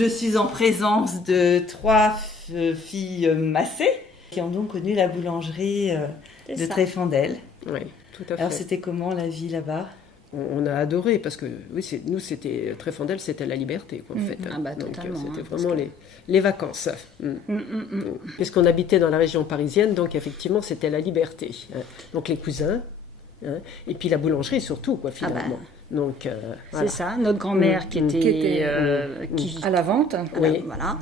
Je suis en présence de 3 filles massées qui ont donc connu la boulangerie de Tréfandel. Oui, tout à fait. Alors c'était comment la vie là-bas ? On a adoré parce que oui, nous c'était Tréfandel, c'était la liberté quoi, en fait. Ah bah, totalement, donc c'était hein, vraiment les vacances. Puisqu'on habitait dans la région parisienne, donc effectivement c'était la liberté. Donc les cousins, et puis la boulangerie surtout quoi finalement. Ah bah. Donc, voilà. C'est ça, notre grand-mère qui était à la vente. Oui. Voilà.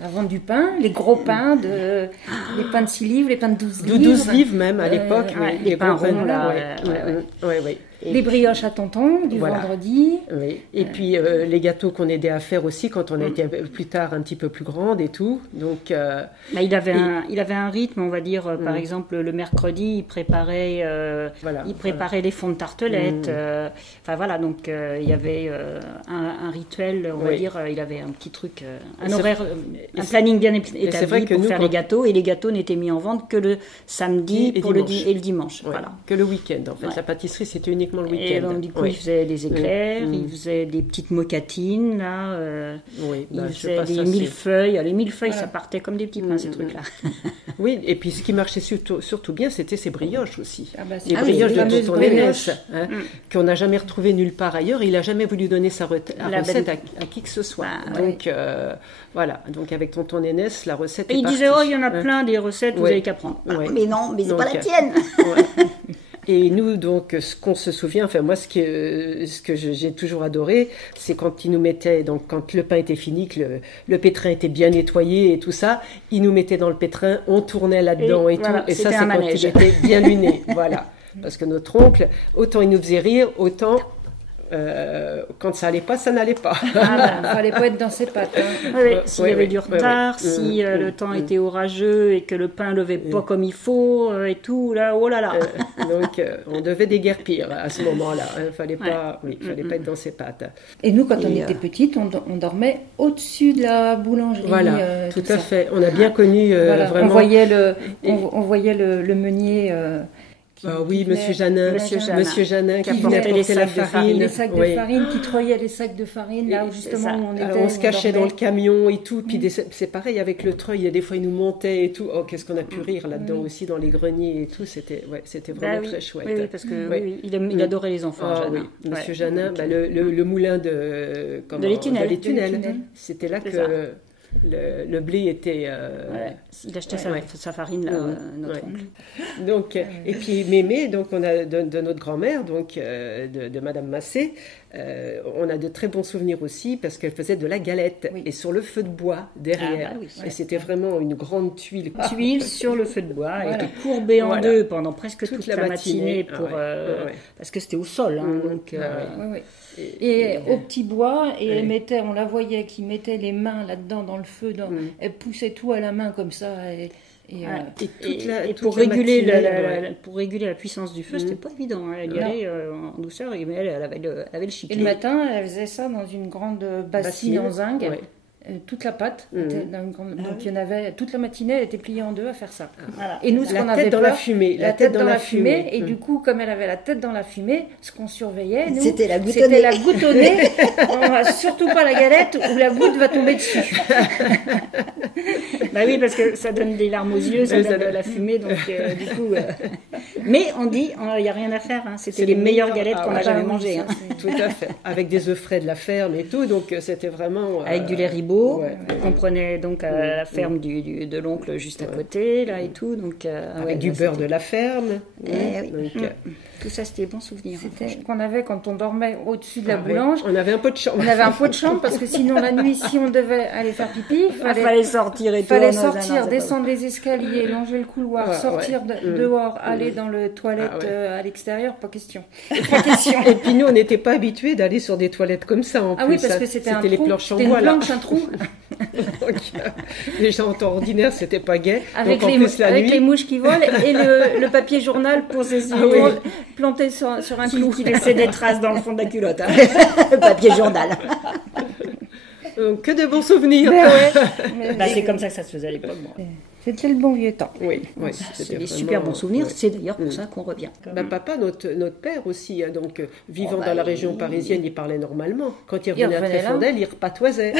La vente du pain, les gros pains, les pains de 6 livres, les pains de 12 livres. De 12 livres même à l'époque. Les pains ronds là. Oui. Les brioches à tonton du vendredi. Oui. Et puis les gâteaux qu'on aidait à faire aussi quand on a été plus tard un petit peu plus grande et tout. Donc, il avait un rythme, on va dire, par exemple, le mercredi, il préparait les fonds de tartelettes. Enfin voilà, donc il y avait un rituel, on va dire, il avait un petit truc, un horaire, un planning bien établi pour faire les gâteaux. Et les gâteaux n'étaient mis en vente que le samedi et le dimanche. Ouais, voilà. Que le week-end, en fait. Ouais. La pâtisserie, c'était uniquement le week-end. Et donc, du coup, il faisait des éclairs, il faisait des petites mocatines, là. Il faisait des millefeuilles. Les millefeuilles, ça partait comme des petits pains, ces trucs-là. Oui, et puis ce qui marchait surtout bien, c'était ces brioches aussi. Les brioches de tonton Nénès, qu'on n'a jamais retrouvées nulle part ailleurs. Il n'a jamais voulu donner sa recette à qui que ce soit. Donc, voilà. Donc, avec tonton Nénès, la recette est partie. Il disait, il y en a plein des recettes, vous n'avez qu'à prendre. Mais non, mais c'est pas la tienne. Et nous, donc, ce qu'on se souvient, enfin moi, ce que j'ai toujours adoré, c'est quand ils nous mettaient, donc quand le pain était fini, que le pétrin était bien nettoyé et tout ça, ils nous mettaient dans le pétrin, on tournait là-dedans et tout, et ça c'est quand il était bien luné, voilà. Parce que notre oncle, autant il nous faisait rire, autant quand ça allait pas, ça n'allait pas. Fallait pas être dans ses pattes. S'il y avait du retard, si le temps était orageux et que le pain levait pas comme il faut et tout, là, oh là là. Donc on devait déguerpir à ce moment-là. Fallait pas être dans ses pattes. Et nous, quand on était petites, on dormait au-dessus de la boulangerie. Voilà, tout à fait. On a bien connu vraiment. On voyait le meunier. Monsieur Janin qui venait porter la farine. Les sacs de farine, qui troyait les sacs de farine, là où justement on était. Alors on se cachait dans le camion et tout. Puis c'est pareil avec le treuil, des fois il nous montait et tout. Oh, qu'est-ce qu'on a pu rire là-dedans aussi, dans les greniers et tout. C'était vraiment très chouette. Oui, parce que il adorait les enfants, Janin. Monsieur Janin, le moulin de les tunnels. C'était là que le blé était... il achetait sa farine, là, notre oncle. Donc, et puis Mémé, donc on a de notre grand-mère, donc de Madame Massé, on a de très bons souvenirs aussi parce qu'elle faisait de la galette et sur le feu de bois derrière. Et c'était vraiment une grande tuile. Tuile sur le feu de bois, elle était courbée en deux pendant presque toute la matinée parce que c'était au sol. Et au petit bois, et on la voyait qui mettait les mains là-dedans dans le feu, elle poussait tout à la main comme ça. Et pour réguler la puissance du feu, c'était pas évident. Elle y allait en douceur, mais elle avait le chiquet. Et le matin, elle faisait ça dans une grande bassine en zinc. Toute la pâte, donc il y en avait toute la matinée, elle était pliée en deux à faire ça. Voilà. Et nous, ce qu'on avait dans la fumée, la tête dans la fumée, et du coup, comme elle avait la tête dans la fumée, ce qu'on surveillait, nous, c'était la goutte au nez. On va surtout pas la galette où la goutte va tomber dessus. Bah oui, parce que ça donne des larmes aux yeux, ça donne de la fumée, donc du coup. Mais on dit, il y a rien à faire. C'était les meilleures galettes qu'on a jamais mangées. Tout à fait. Avec des œufs frais de la ferme et tout, donc c'était vraiment. Avec du lait ribot. On prenait donc à la ferme de l'oncle juste à côté, là et tout. Donc, avec du beurre de la ferme. Tout ça, c'était des bons souvenirs. C'était ce qu'on avait quand on dormait au-dessus de la boulange. On avait un pot de chambre. On avait un pot de chambre parce que sinon, la nuit, si on devait aller faire pipi, il fallait sortir et tout. Il fallait sortir, descendre les escaliers, longer le couloir, sortir dehors, aller dans le toilette à l'extérieur, pas question. Et puis nous, on n'était pas habitués d'aller sur des toilettes comme ça en plus. Oui, parce que c'était un trou. Les planches en bois, là. Un trou. Déjà en temps ordinaire, c'était pas gai. Avec les mouches qui volent et le papier journal pour ses yeux planté sur un clou. Qui laissait des traces dans le fond de la culotte. Le papier journal. Que de bons souvenirs. C'est comme ça que ça se faisait à l'époque. C'était le bon vieux temps. Oui, c'est des super bons souvenirs. C'est d'ailleurs pour ça qu'on revient. Papa, notre père aussi, donc vivant dans la région parisienne, il parlait normalement. Quand il revenait à Tréfondel, il repatoisait.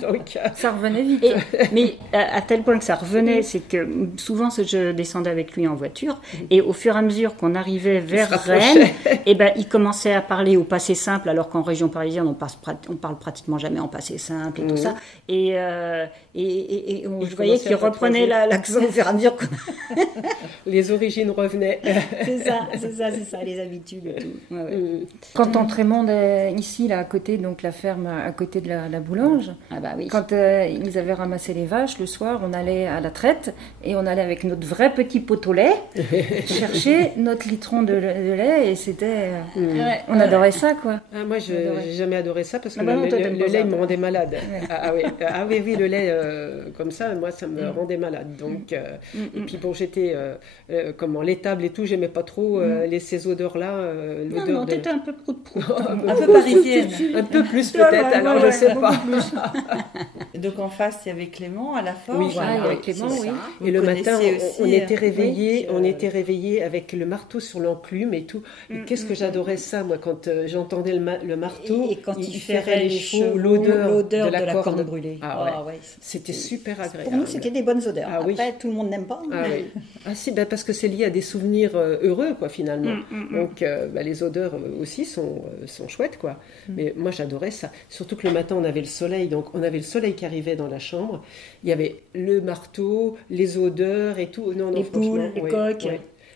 Donc, ça revenait vite. Mais à tel point que ça revenait, c'est que souvent je descendais avec lui en voiture, et au fur et à mesure qu'on arrivait vers Rennes, il commençait à parler au passé simple, alors qu'en région parisienne, on parle pratiquement jamais en passé simple et tout ça. Et je voyais qu'il reprenait l'accent au fur et à mesure. Les origines revenaient. c'est ça, les habitudes et tout. Quand Entrémond est ici, là, à côté, donc la ferme à côté de la boulange, quand ils avaient ramassé les vaches, le soir, on allait à la traite et on allait avec notre vrai petit pot au lait chercher notre litron de lait, et c'était... on adorait ça, quoi. Moi, je n'ai jamais adoré ça parce que le lait me rendait malade. Oui, le lait comme ça, moi, ça me rendait malade. Donc, et puis bon, j'étais laitable et tout, j'aimais pas trop ces odeurs-là. Non, t'étais un peu prout-prout. Un peu parisienne. Un peu plus peut-être, alors je sais pas. Donc en face, il y avait Clément à la forge. Oui, voilà, il y avait Clément, oui. Et le matin, on était réveillés avec le marteau sur l'enclume et tout. Et qu'est-ce que j'adorais ça, moi, quand j'entendais le marteau. Et quand il ferrait les chevaux, l'odeur de la corne brûlée. C'était super agréable. Pour nous, c'était des bonnes odeurs. Après, tout le monde n'aime pas. Si, parce que c'est lié à des souvenirs heureux, quoi, finalement. Donc, les odeurs aussi sont chouettes, quoi. Mais moi, j'adorais ça. Surtout que le matin, on avait le soleil. Donc, on avait le soleil qui arrivait dans la chambre. Il y avait le marteau, les odeurs et tout. Les poules, les coqs.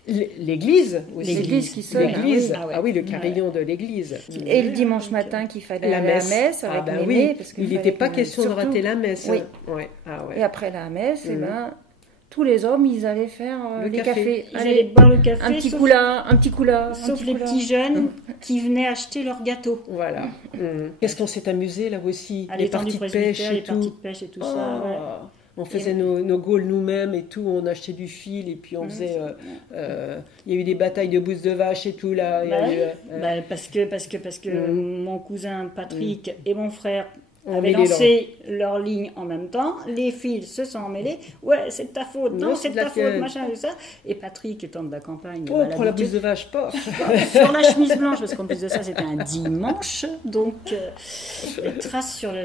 L'église aussi. L'église qui sonne. L'église. Le carillon de l'église. Et le dimanche matin qu'il fallait aller à la messe avec Mémé, parce il n'était pas question de rater la messe. Oui. Et après la messe, tous les hommes, ils allaient faire les cafés. Ils allaient boire le café. Un petit coula. Sauf les petits jeunes qui venaient acheter leurs gâteaux. Voilà. Qu'est-ce qu'on s'est amusé là aussi. Les parties de pêche et tout ça. On faisait nos gaules nous-mêmes et tout, on achetait du fil et puis on faisait... il y a eu des batailles de bousses de vache et tout là. Parce que mon cousin Patrick et mon frère avaient lancé leur ligne en même temps, les fils se sont emmêlés, c'est de ta faute, non c'est de ta faute, machin et tout ça. Et Patrick, étant de la campagne... prends la bouse de vache, pas sur la chemise blanche, parce qu'en plus de ça, c'était un dimanche, donc les traces sur le...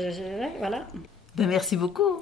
Voilà. Merci beaucoup.